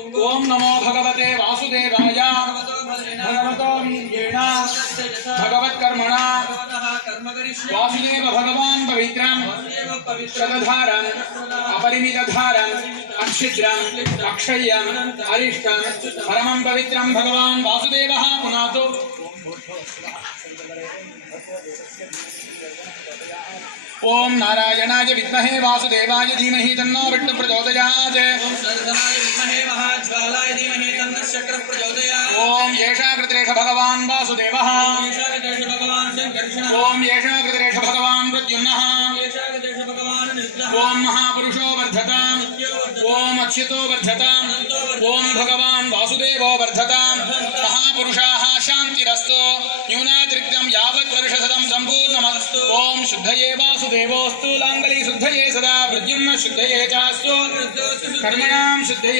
ओम नमो भगवते वासुदेवाय भगवतो वीर्येण भगवत्कर्मणा वासुदेव भगवान् पवित्रं शतधारम् अपरिमितधारम् अक्षिद्रम् अक्षय्यम् अरिष्टम् परमं पवित्रं भगवान् वासुदेवः पुनातु। ओम नारायणाय विद्महे वासुदेवाय धीमहि तन्नो विष्णुः प्रचोदयात्। ओम सर्वधनाय विद्महे महाज्वालाय धीमहि तन्नः शक्रः प्रचोदयात्। ओम येषा कृतरेष भगवान् वासुदेवः। येषा कृतरेष भगवान् शङ्कर्षणः। ओम येषा कृतरेष भगवान् प्रद्युम्नः। येषा कृतरेष भगवान् निरुद्धः। ओम महापुरुषो वर्धताम्। ओम अच्युतो वर्धताम्। ओम भगवान् वासुदेवो वर्धताम्। महापुरुषाः शान्तिरस्तु। न्यूनातिरिक्तं यावत् वर्षशतं सम्पूर्णमस्तु। ओम शुद्धये वासुदेवोऽस्तु। लाङ्गली शुद्धये सदा प्रद्युम्न शुद्धये चास्तु। कर्मणां शुद्धये